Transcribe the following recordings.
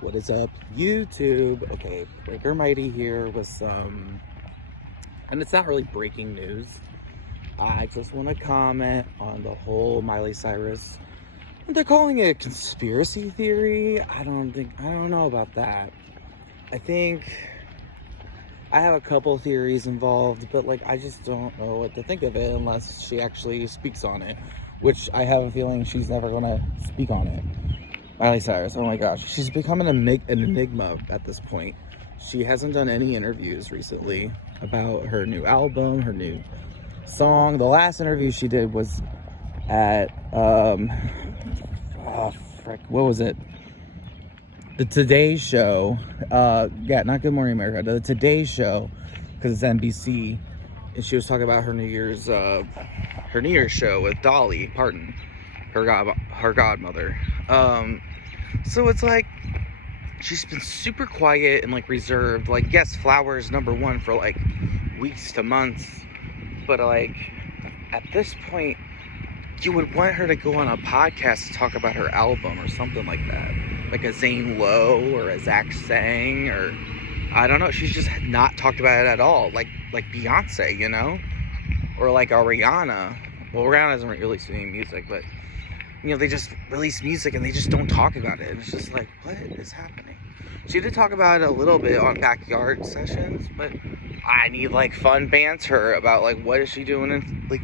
What is up, YouTube? Okay, Breaker Mighty here with some, and it's not really breaking news. I just want to comment on the whole Miley Cyrus. They're calling it a conspiracy theory. I don't know about that. I think I have a couple theories involved, but like I just don't know what to think of it unless she actually speaks on it, which I have a feeling she's never gonna speak on it. Miley Cyrus, oh my gosh, she's become an enigma at this point. She hasn't done any interviews recently about her new album, her new song. The last interview she did was at, what was it? The Today Show. Yeah, not Good Morning America, the Today Show, because it's NBC. And she was talking about her New Year's show with Dolly Parton, her godmother. So it's like she's been super quiet and like reserved. Like, yes, flowers #1 for like weeks to months, but like at this point, you would want her to go on a podcast to talk about her album or something like that, like a Zane Lowe or a Zach Sang, or I don't know. She's just not talked about it at all, like Beyonce, you know, or like a Rihanna. Well, Rihanna hasn't released any music, but you know, they just release music and they just don't talk about it. And it's just like, what is happening? She did talk about it a little bit on Backyard Sessions, but I need like fun banter about like what is she doing, and like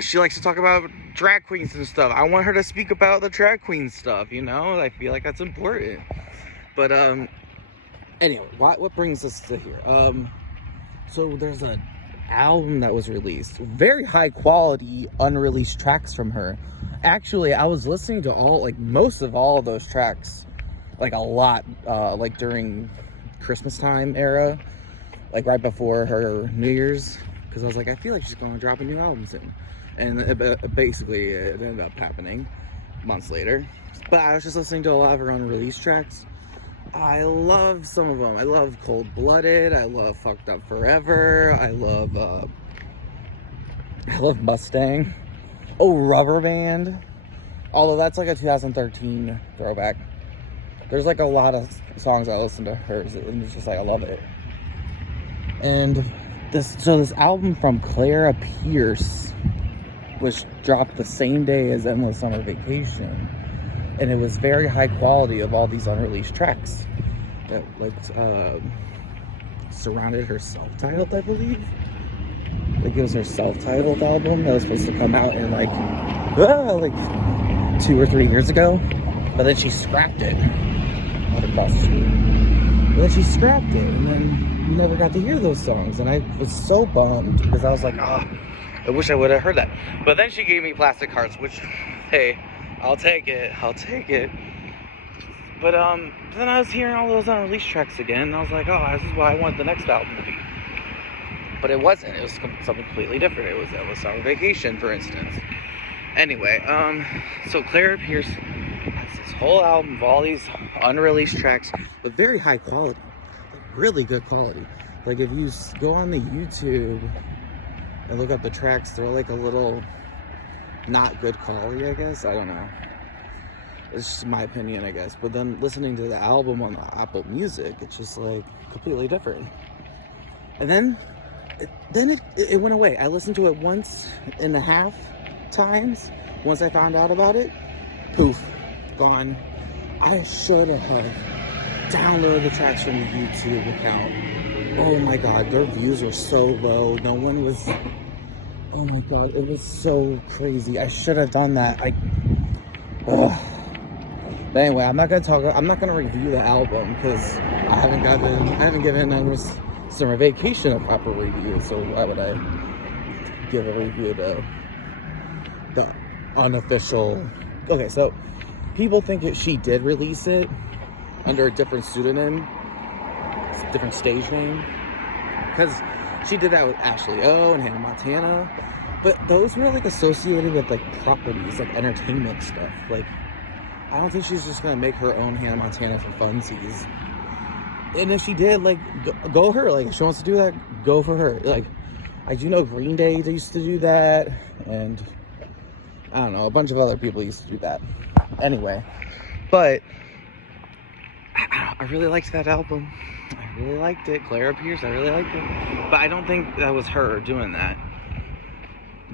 she likes to talk about drag queens and stuff. I want her to speak about the drag queen stuff, you know? I feel like that's important. But anyway, what brings us to here? So there's an album that was released, very high quality unreleased tracks from her. Actually, I was listening to most of all of those tracks, like a lot, like during Christmas time era, like right before her New Year's, because I was like, I feel like she's going to drop a new album soon. And basically it ended up happening months later. But I was just listening to a lot of her unreleased tracks. I love some of them. I love Cold Blooded. I love Fucked Up Forever. I love Mustang. Oh, Rubber Band. Although that's like a 2013 throwback. There's like a lot of songs I listen to hers, and it's just like I love it. And this album from Clara was dropped the same day as Endless Summer Vacation. And it was very high quality of all these unreleased tracks that like surrounded her self-titled, I believe. Like it was her self-titled album that was supposed to come out in like 2 or 3 years ago, but then she scrapped it. But then she scrapped it, and then we never got to hear those songs, and I was so bummed because I was like, I wish I would have heard that. But then she gave me Plastic Hearts, which, hey, I'll take it. But then I was hearing all those unreleased tracks again, and I was like, this is what I want the next album to be. But it wasn't. It was something completely different. It was Summer Vacation, for instance. Anyway, so Clara Pierce has this whole album of all these unreleased tracks with very high quality, like really good quality. Like if you go on the YouTube and look up the tracks, they're like a little not good quality, I guess. I don't know. It's just my opinion, I guess. But then listening to the album on the Apple Music, it's just like completely different. And then it went away. I listened to it 1.5 times once I found out about it. Poof, gone. I should have downloaded the tracks from the YouTube account. Oh my god, their views were so low. No one was. Oh my god, it was so crazy. I should have done that. But anyway, I'm not gonna review the album because I haven't given Endless Summer Vacation a proper review. So why would I give a review to the unofficial? Okay, so people think that she did release it under a different pseudonym, different stage name, because she did that with Ashley O and Hannah Montana, but those were like associated with like properties, like entertainment stuff. Like, I don't think she's just gonna make her own Hannah Montana for funsies. And if she did, like, go her. Like, if she wants to do that, go for her. Like, I do know Green Day used to do that, and I don't know, a bunch of other people used to do that. Anyway, but I really liked that album. I really liked it. Clara Pierce, I really liked it. But I don't think that was her doing that.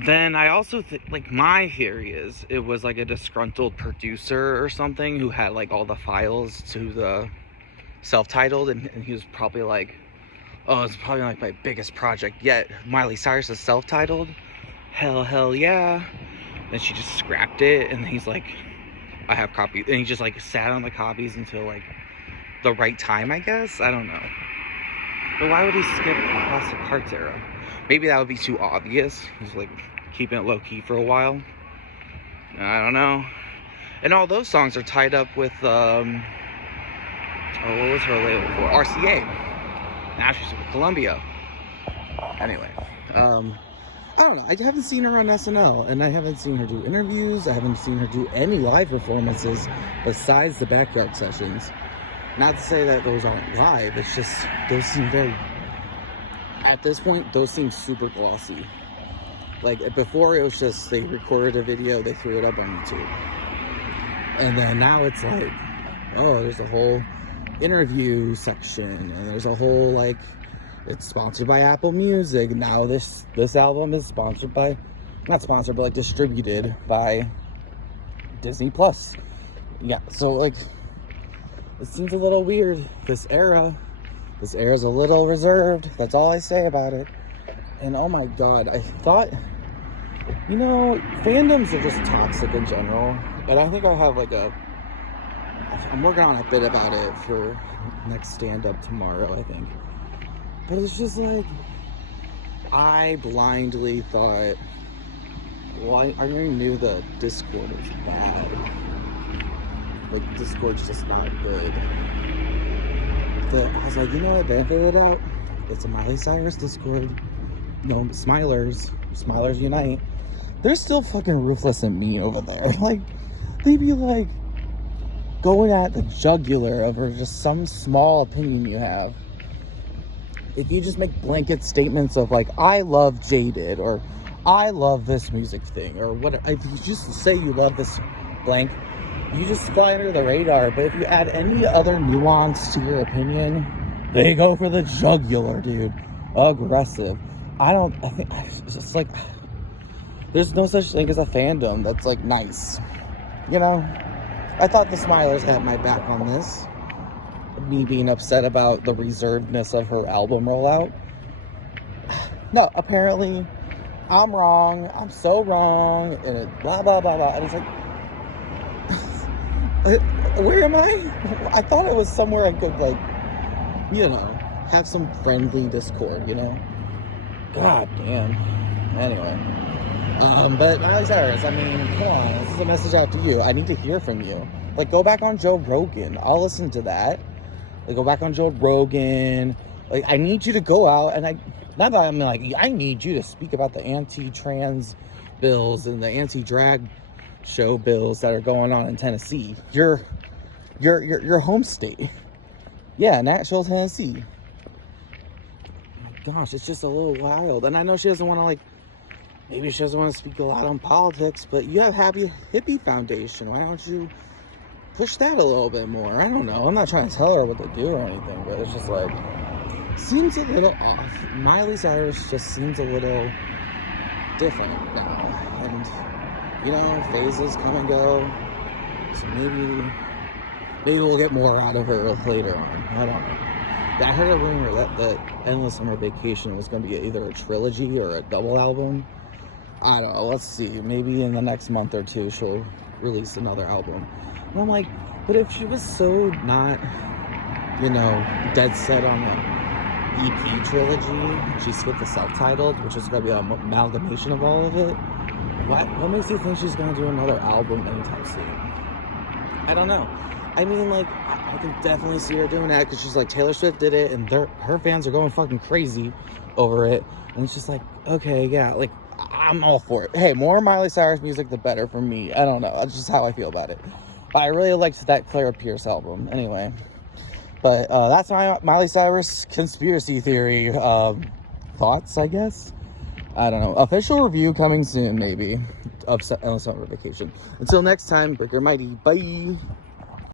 Then I also like, my theory is it was like a disgruntled producer or something who had like all the files to the self-titled, and he was probably like, oh, it's probably like my biggest project yet. Miley Cyrus is self-titled. Hell yeah. Then she just scrapped it, and he's like, I have copies, and he just like sat on the copies until like the right time, I guess. I don't know. But why would he skip the Plastic Hearts era? Maybe that would be too obvious. He's like keeping it low-key for a while. I don't know. And all those songs are tied up with what was her label for? RCA. Now she's with Columbia. Anyway, I don't know. I haven't seen her on SNL, and I haven't seen her do interviews. I haven't seen her do any live performances besides the backyard sessions. Not to say that those aren't live. It's just those seem very, at this point, those seem super glossy. Like, before it was just they recorded a video, they threw it up on YouTube. And then now it's like, oh, there's a whole interview section, and there's a whole, like, it's sponsored by Apple Music. Now this album is sponsored by, not sponsored, but like distributed by Disney Plus. Yeah, so like, it seems a little weird. This era's a little reserved. That's all I say about it. And oh my god, I thought, you know, fandoms are just toxic in general. And I think I'll have like I'm working on a bit about it for next stand-up tomorrow, I think. But it's just like, I blindly thought, well, I already knew that Discord was bad. Like, Discord's just not good. But I was like, you know what, they figured it out. It's a Miley Cyrus Discord. No, Smilers Unite. They're still fucking ruthless and mean over there. Like, they be like, going at the jugular over just some small opinion you have. If you just make blanket statements of like, I love Jaded, or I love this music thing, or whatever, if you just say you love this blank, you just fly under the radar. But if you add any other nuance to your opinion, they go for the jugular, dude. Aggressive. I think it's just like, there's no such thing as a fandom that's like nice, you know. I thought the Smilers had my back on this. Me being upset about the reservedness of her album rollout. No, apparently I'm wrong. I'm so wrong. And it blah, blah, blah, blah. And it's like, where am I? I thought it was somewhere I could, like, you know, have some friendly discord, you know? God damn. Anyway. But Miley Cyrus, I mean, come on. This is a message out to you. I need to hear from you. Like, go back on Joe Rogan. I'll listen to that. Like, go back on Joe Rogan. Like, I need you to go out, and not that I'm like, I need you to speak about the anti-trans bills and the anti-drag show bills that are going on in Tennessee. Your home state. Yeah, Nashville, Tennessee. Oh my gosh, it's just a little wild. And I know she doesn't want to, like, maybe she doesn't want to speak a lot on politics, but you have Happy Hippie Foundation. Why don't you push that a little bit more? I don't know. I'm not trying to tell her what to do or anything, but it's just like, seems a little off. Miley Cyrus just seems a little different now. And, you know, phases come and go. So maybe we'll get more out of her later on. I don't know. I heard a rumor that Endless Summer Vacation was going to be either a trilogy or a double album. I don't know. Let's see. Maybe in the next month or two, she'll release another album. And I'm like, but if she was so not, you know, dead set on the EP trilogy, she skipped the self-titled, which is going to be an amalgamation of all of it, what makes you think she's going to do another album anytime soon? I don't know. I mean, like, I can definitely see her doing that, because she's like, Taylor Swift did it, and her fans are going fucking crazy over it. And it's just like, okay, yeah, like, I'm all for it. Hey, more Miley Cyrus music, the better for me. I don't know. That's just how I feel about it. But I really liked that Clara Pierce album. Anyway. But that's my Miley Cyrus conspiracy theory thoughts, I guess. I don't know. Official review coming soon, maybe, of Endless Summer Vacation. Until next time, Bigger Mighty. Bye.